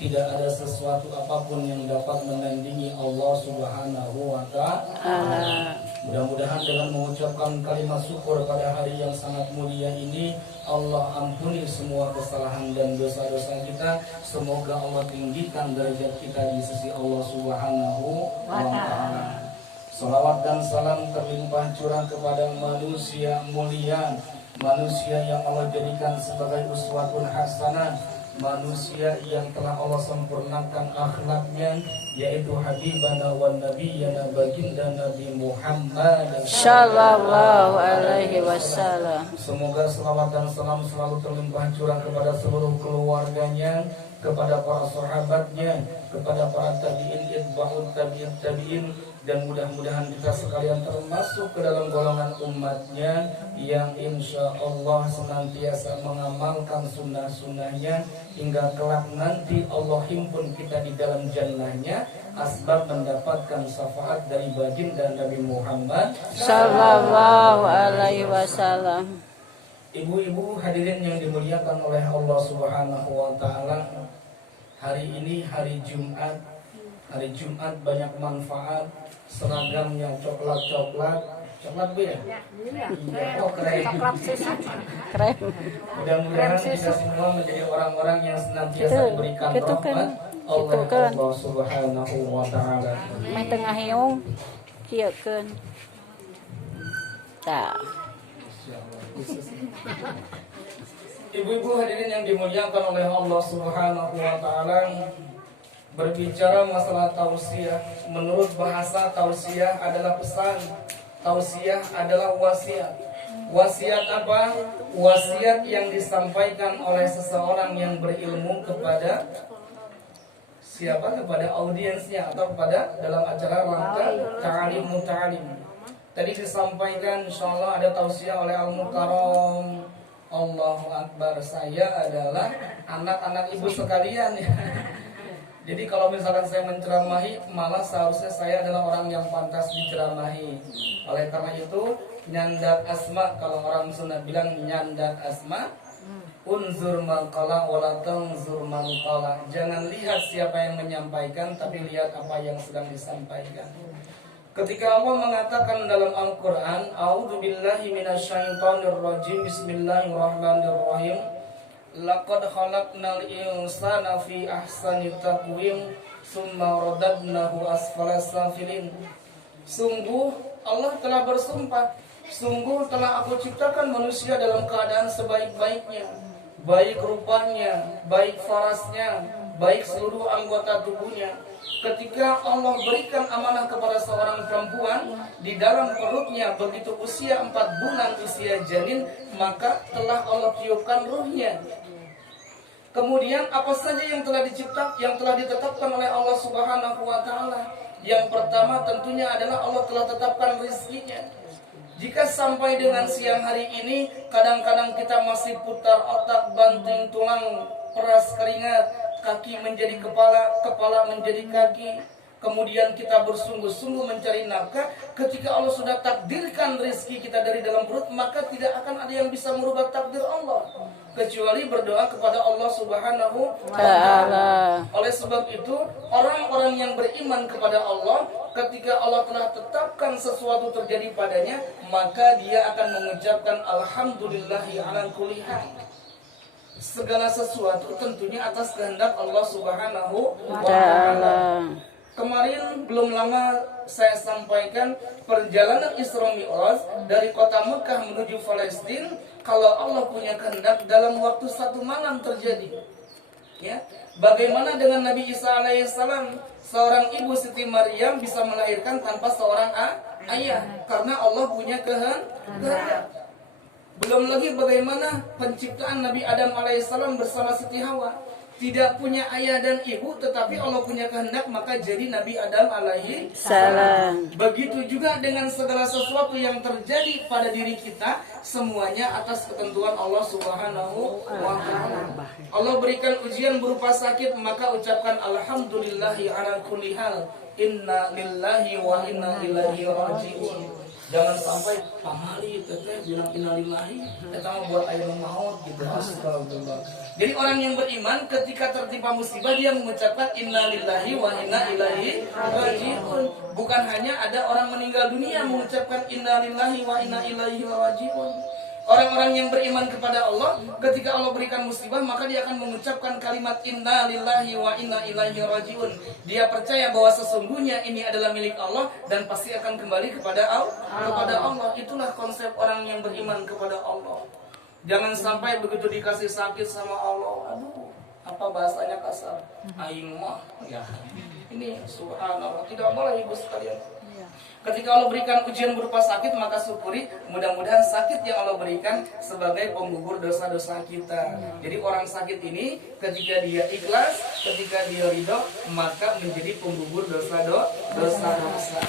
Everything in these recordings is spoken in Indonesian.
tidak ada sesuatu apapun yang dapat menandingi Allah Subhanahu wa Ta'ala. Mudah-mudahan dengan mengucapkan kalimat syukur pada hari yang sangat mulia ini, Allah ampuni semua kesalahan dan dosa-dosa kita. Semoga Allah tinggikan derajat kita di sisi Allah Subhanahu wa Ta'ala. Salawat dan salam terlimpah curah kepada manusia mulia, manusia yang Allah jadikan sebagai uswatun hasanah, manusia yang telah Allah sempurnakan akhlaknya, yaitu habibana wan nabiyyana baginda Nabi Muhammad sallallahu alaihi wasallam. Semoga selawat dan salam selalu terlimpah curah kepada seluruh keluarganya, kepada para sahabatnya, kepada para tabi'in, itba'ut tabi'in, dan mudah-mudahan kita sekalian termasuk ke dalam golongan umatnya yang insya Allah senantiasa mengamalkan sunnah-sunnahnya hingga kelak nanti Allah himpun kita di dalam jannahnya, asbab mendapatkan syafaat dari baginda Nabi Muhammad sallallahu alaihi wasallam. Ibu-ibu hadirin yang dimuliakan oleh Allah Subhanahu wa Ta'ala, hari ini hari Jumat. Hari Jumat banyak manfaat, seragamnya coklat-coklat. Coklat Bu ya? Iya. Oh keren. Keren. Mudah-mudahan kita semua menjadi orang-orang yang senantiasa diberikan rahmat oleh Allah Subhanahu wa Ta'ala. Mai tengah hiung kieukeun. Tah. Ibu-ibu hadirin yang dimuliakan oleh Allah Subhanahu wa Ta'ala, berbicara masalah tausiah, menurut bahasa tausiah adalah pesan, tausiah adalah wasiat. Wasiat apa? Wasiat yang disampaikan oleh seseorang yang berilmu kepada siapa? Kepada audiensnya atau kepada dalam acara rangka ta'alim muta'alim. Tadi disampaikan insyaallah ada tausiah oleh Al-Mukarram. Allahu Akbar, saya adalah anak-anak ibu sekalian ya. Jadi kalau misalkan saya menceramahi, malah seharusnya saya adalah orang yang pantas diceramahi. Oleh karena itu, nyandat asma, kalau orang Sunda bilang nyandat asma, unzur maqala wala tanzur maqala. Jangan lihat siapa yang menyampaikan, tapi lihat apa yang sedang disampaikan. Ketika Allah mengatakan dalam Al-Quran, A'udzubillahi minasyaitonirrajim, Bismillahirrahmanirrahim, laqad khalaqnal insana fi ahsani taqwim, summa radadnahu asfala safilin. Sungguh Allah telah bersumpah, sungguh telah aku ciptakan manusia dalam keadaan sebaik-baiknya, baik rupanya, baik farasnya, baik seluruh anggota tubuhnya. Ketika Allah berikan amanah kepada seorang perempuan di dalam perutnya begitu usia 4 bulan usia janin, maka telah Allah tiupkan ruhnya. Kemudian apa saja yang telah ditetapkan oleh Allah Subhanahu wa Ta'ala? Yang pertama tentunya adalah Allah telah tetapkan rezekinya. Jika sampai dengan siang hari ini kadang-kadang kita masih putar otak, banting tulang, peras keringat, kaki menjadi kepala, kepala menjadi kaki, kemudian kita bersungguh-sungguh mencari nafkah. Ketika Allah sudah takdirkan rezeki kita dari dalam perut, maka tidak akan ada yang bisa merubah takdir Allah kecuali berdoa kepada Allah Subhanahu wa Ta'ala. Oleh sebab itu, orang-orang yang beriman kepada Allah, ketika Allah telah tetapkan sesuatu terjadi padanya, maka dia akan mengucapkan alhamdulillahi ala kulli hal. Segala sesuatu tentunya atas kehendak Allah Subhanahu wa Ta'ala. Kemarin belum lama saya sampaikan perjalanan Isra Mi'raj dari kota Mekah menuju Palestina. Kalau Allah punya kehendak dalam waktu 1 malam terjadi. Ya, bagaimana dengan Nabi Isa alaihissalam? Seorang ibu Siti Maryam bisa melahirkan tanpa seorang ayah karena Allah punya kehendak. Belum lagi bagaimana penciptaan Nabi Adam alaihissalam bersama Siti Hawa. Tidak punya ayah dan ibu, tetapi Allah punya kehendak, maka jadi Nabi Adam alaihi salam. Begitu juga dengan segala sesuatu yang terjadi pada diri kita, semuanya atas ketentuan Allah Subhanahu wa Ta'ala. Allah berikan ujian berupa sakit, maka ucapkan alhamdulillahi ala kulli hal. Inna lillahi wa inna ilaihi raji'un. Jangan sampai pamali teteh bilang innalillahi eta mah buat aya nu maut gitu. Astagfirullah. Jadi orang yang beriman ketika tertimpa musibah dia mengucapkan innalillahi wa inna ilaihi rajiun. Bukan hanya ada orang meninggal dunia mengucapkan innalillahi wa inna ilaihi rajiun. Orang-orang yang beriman kepada Allah, ketika Allah berikan musibah, maka dia akan mengucapkan kalimat inna lillahi wa inna ilaihi rajiun. Dia percaya bahwa sesungguhnya ini adalah milik Allah dan pasti akan kembali kepada Allah. Itulah konsep orang yang beriman kepada Allah. Jangan sampai begitu dikasih sakit sama Allah, aduh, apa bahasanya kasar, aing mah, ya. Ini subhanallah, tidak boleh ibu sekalian. Ketika Allah berikan ujian berupa sakit, maka syukuri. Mudah-mudahan sakit yang Allah berikan sebagai penggugur dosa-dosa kita. Jadi orang sakit ini ketika dia ikhlas, ketika dia ridho, maka menjadi penggugur dosa-dosa.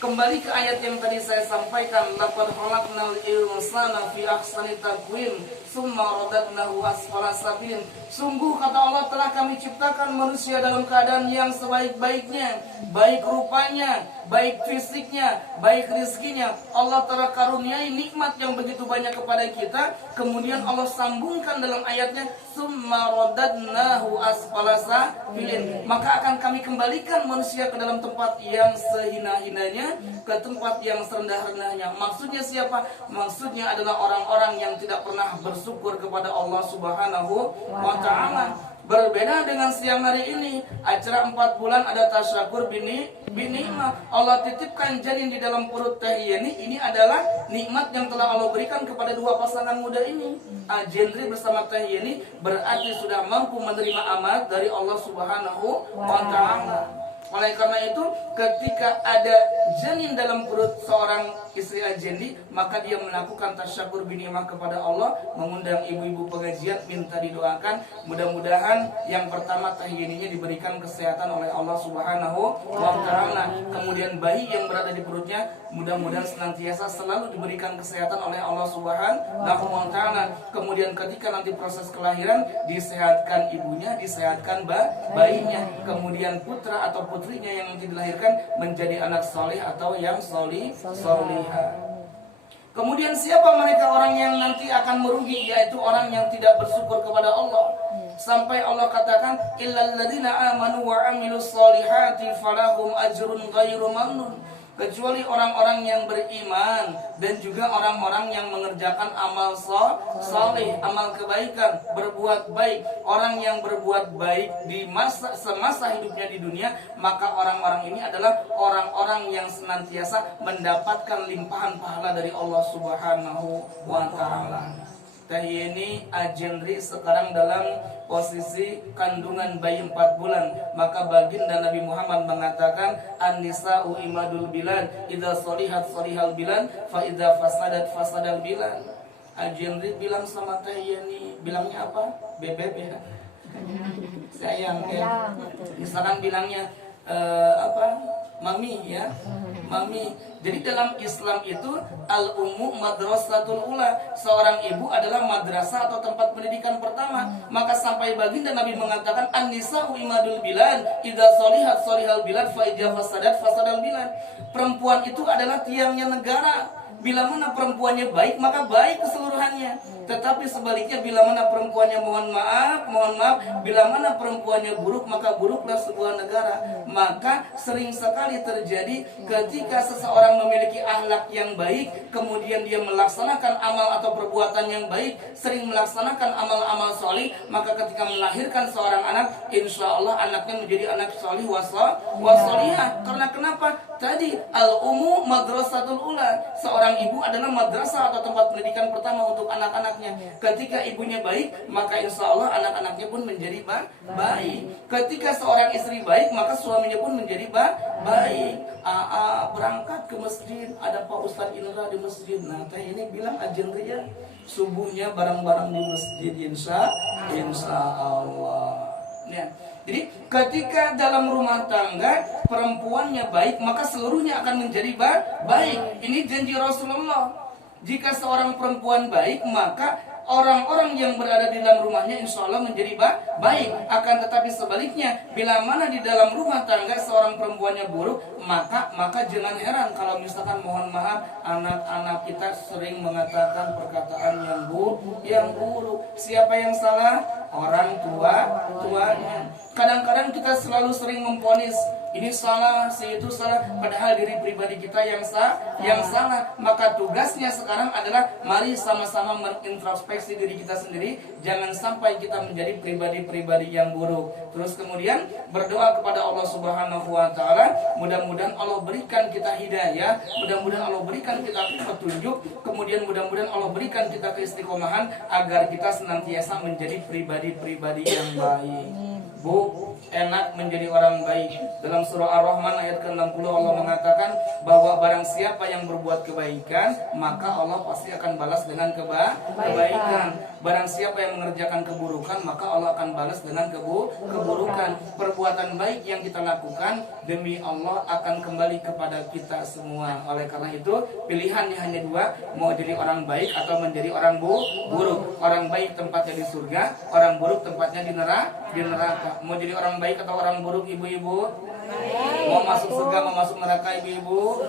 Kembali ke ayat yang tadi saya sampaikan, laqad khalaqnal insana fi ahsani taqwim summa radadnahu asfala safilin. Sungguh kata Allah telah kami ciptakan manusia dalam keadaan yang sebaik-baiknya, baik rupanya, baik fisiknya, baik rizkinya. Allah telah karuniai nikmat yang begitu banyak kepada kita. Kemudian Allah sambungkan dalam ayatnya summa radadnahu asfala safilin. Maka akan kami kembalikan manusia ke dalam tempat yang sehina-hinanya, ke tempat yang serendah-rendahnya. Maksudnya siapa? Maksudnya adalah orang-orang yang tidak pernah bersyukur kepada Allah Subhanahu wa ta'ala. Berbeda dengan siang hari ini, acara 4 bulan ada tasyakur binikmah. Allah titipkan janin di dalam perut Teh Yeni. Ini adalah nikmat yang telah Allah berikan kepada dua pasangan muda ini. Jendri bersama Teh Yeni berarti sudah mampu menerima amanat dari Allah Subhanahu wa ta'ala. Oleh karena itu, ketika ada janin dalam perut seorang istri Ajendi, maka dia melakukan tasyakur binikmah kepada Allah, mengundang ibu-ibu pengajian, minta didoakan. Mudah-mudahan yang pertama Teh Yeninya diberikan kesehatan oleh Allah Subhanahu wa ta'ala. Kemudian bayi yang berada di perutnya mudah-mudahan senantiasa selalu diberikan kesehatan oleh Allah Subhanahu wa ta'ala. Kemudian ketika nanti proses kelahiran, disehatkan ibunya, disehatkan bayinya. Kemudian putra atau putrinya yang nanti dilahirkan menjadi anak soleh atau yang solihah. Kemudian siapa mereka orang yang nanti akan merugi? Yaitu orang yang tidak bersyukur kepada Allah. Sampai Allah katakan illal ladzina amanu wa amilus solihati falahum ajrun ghairu mamnun. Kecuali orang-orang yang beriman dan juga orang-orang yang mengerjakan amal saleh, amal kebaikan, berbuat baik. Orang yang berbuat baik di semasa hidupnya di dunia, maka orang-orang ini adalah orang-orang yang senantiasa mendapatkan limpahan pahala dari Allah Subhanahu wa ta'ala. Teh Yeni Ajendri sekarang dalam posisi kandungan bayi 4 bulan. Maka baginda Nabi Muhammad mengatakan an-nisa'u imadul bilad, idza solihat solihal bilad, fa idza fasadat fasadal bilad. Ajendri bilang sama Teh Yeni, bilangnya apa? Bebek ya. Sayang ya. Misalkan bilangnya mami ya, mami. Jadi dalam Islam itu al-ummu madrasatul ula, seorang ibu adalah madrasah atau tempat pendidikan pertama. Maka sampai baginda Nabi mengatakan an-nisa'u imadul bilad, idza solihat solihal bilad, fa idza fasadat fasadal bilad. Perempuan itu adalah tiangnya negara. Bila mana perempuannya baik, maka baik keseluruhannya. Tetapi sebaliknya, bila mana perempuannya mohon maaf, bila mana perempuannya buruk, maka buruklah sebuah negara. Maka sering sekali terjadi ketika seseorang memiliki akhlak yang baik, kemudian dia melaksanakan amal atau perbuatan yang baik, sering melaksanakan amal-amal solih, maka ketika melahirkan seorang anak, insya Allah anaknya menjadi anak solih wasolihah. Karena kenapa? Tadi al-ummu madrasatul ula, seorang ibu adalah madrasah atau tempat pendidikan pertama untuk anak-anaknya. Ketika ibunya baik, maka insya Allah anak-anaknya pun menjadi baik. Ketika seorang istri baik, maka suaminya pun menjadi baik. Berangkat ke masjid, ada Pak Ustadz Indra di masjid. Nah, Teh ini bilang Ajendri ya, subuhnya barang-barang di masjid, insya Allah. Ya. Jadi ketika dalam rumah tangga perempuannya baik, maka seluruhnya akan menjadi baik. Ini janji Rasulullah. Jika seorang perempuan baik, maka orang-orang yang berada di dalam rumahnya insya Allah menjadi baik. Akan tetapi sebaliknya, bila mana di dalam rumah tangga seorang perempuannya buruk, maka jangan heran kalau misalkan mohon maaf anak-anak kita sering mengatakan perkataan yang buruk. Siapa yang salah? Orang tuanya. Kadang-kadang kita selalu sering memponis ini salah, si itu salah, padahal diri pribadi kita yang salah. Maka tugasnya sekarang adalah mari sama-sama mengintrospeksi diri kita sendiri, jangan sampai kita menjadi pribadi-pribadi yang buruk. Terus kemudian berdoa kepada Allah Subhanahu wa taala, mudah-mudahan Allah berikan kita hidayah, mudah-mudahan Allah berikan kita petunjuk, kemudian mudah-mudahan Allah berikan kita keistiqomahan agar kita senantiasa menjadi pribadi-pribadi yang baik. Bu, enak menjadi orang baik. Dalam surah Ar-Rahman ayat ke-60 Allah mengatakan bahwa barang siapa yang berbuat kebaikan, maka Allah pasti akan balas dengan kebaikan. Barang siapa yang mengerjakan keburukan, maka Allah akan balas dengan keburukan. Perbuatan baik yang kita lakukan demi Allah akan kembali kepada kita semua. Oleh karena itu, pilihannya hanya dua, mau jadi orang baik atau menjadi orang buruk. Orang baik tempatnya di surga, orang buruk tempatnya di neraka. Mau jadi orang baik atau orang buruk, ibu-ibu? Mau masuk surga, mau masuk neraka, ibu-ibu?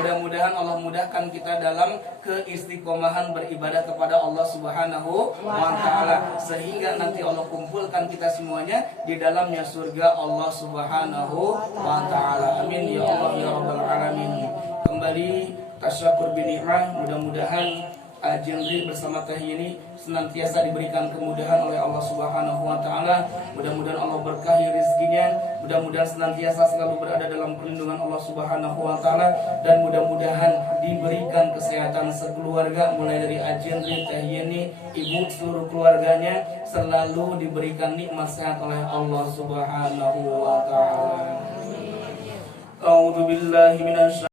Mudah-mudahan Allah mudahkan kita dalam keistiqomahan beribadah kepada Allah Subhanahu wa taala, sehingga nanti Allah kumpulkan kita semuanya di dalamnya surga Allah Subhanahu wa taala. Amin ya Allah ya rabbal alamin. Kembali tasyakur bi ni'mah, mudah-mudahan Jendri bersama Teh Yeni senantiasa diberikan kemudahan oleh Allah Subhanahu wa taala. Mudah-mudahan Allah berkahi rezekinya, mudah-mudahan senantiasa selalu berada dalam perlindungan Allah Subhanahu wa taala, dan mudah-mudahan diberikan kesehatan sekeluarga mulai dari Jendri, Teh Yeni, ibu, seluruh keluarganya selalu diberikan nikmat sehat oleh Allah Subhanahu wa taala. A'udzu billahi minasy